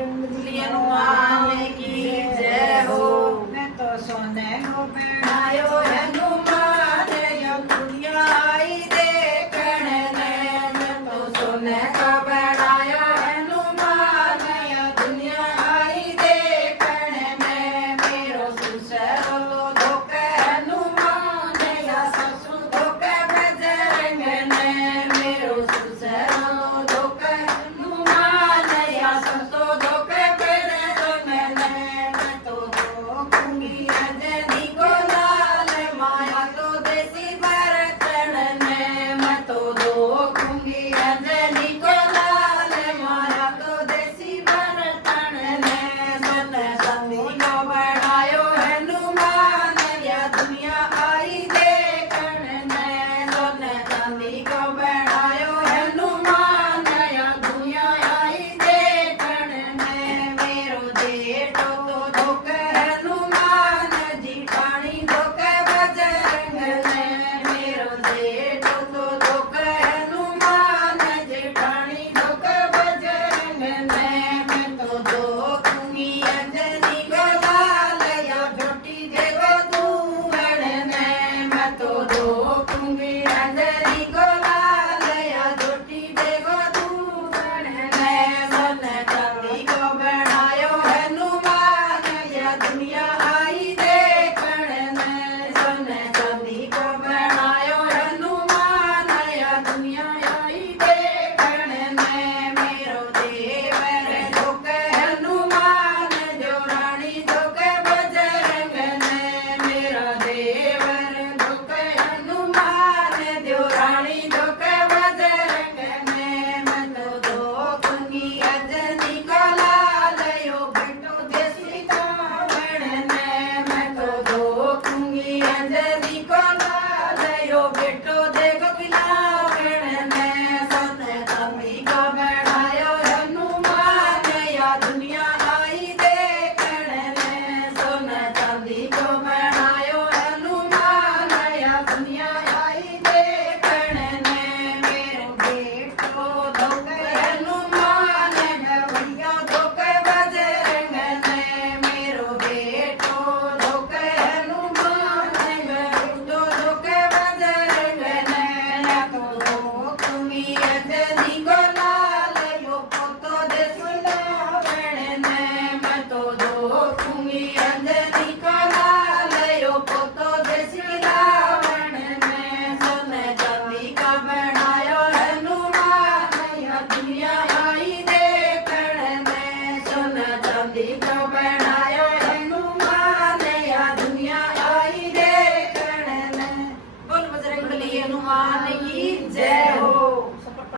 बजरंगबली हनुमान की जय हो। मैं तो सोने को पहनायो हनुमान यो दुनिया आई देखण ने। मैं तो सोने का बनायो हनुमान यो दुनिया आई देखण ने। मेरो सुसरो धोके हनुमान या ससु धोके बजरंग ने। मेरो सुसरो धोके हनुमान या ससु धोके बजरंग ने। मैं तो धोखूंगी रजनी को लाल माया तो देसी बरतन ने। मैं तो धोखूंगी रजनी को लाल माया तो देसी बरतन ने। सन समी को बनायो हनुमान या दुनिया आई देखण ने। सन समी को बनायो हनुमान या दुनिया आई देखण ने। मेरो जेठो तो धोके हनुमान जी पानी धोके बजरंग ने। मेरो जेठो तो धोके हनुमान जी पानी धोके बजरंग ने। मैं तो धोखूंगी अंजनी को लाल या झोटी देवो दूवण ने। मैं तो धोखूंगी अंजनी को लाल या झोटी देवो दूवण ने। सन चांदी को बनायो हनुमान या दुनिया आई देखण ने। सन चांदी को बनायो हनुमान या दुनिया आई देखण ने। मेरो देवर धोके हनुमान जो रानी धोके बजरंग ने। मेरा देवर धोके हनुमान जो रानी धोके बजरंग ने। मैं तो धोखूंगी अंजनी को लाल यो बेटो देसी रावण ने। मैं तो धोखूंगी अंजनी को लाल यो बेटो देखो बिलावण ने। सन समी को बनायो हनुमान या दुनिया आई देखण ने। सोन चांदी को बनायो हनुमान या दुनिया आई देखण ने। मेरो बेटो धोके हनुमान गवैया धोके बजरंग ने। मेरो बेटो धोके हनुमान गवैया धोके बजरंग ने। मैं तो धोखूंगी अंजनी को लाल यो पोतो देसी रावण ने। मैं तो धोखूंगी अंजनी को लाल यो पोतो देसी रावण ने। सन चांदी का बनायो हनुमान या दुनिया आई देखण ने। सन चांदी का बनायो हनुमान या दुनिया आई देखण ने। बोल बजरंगबली हनुमान की जय हो।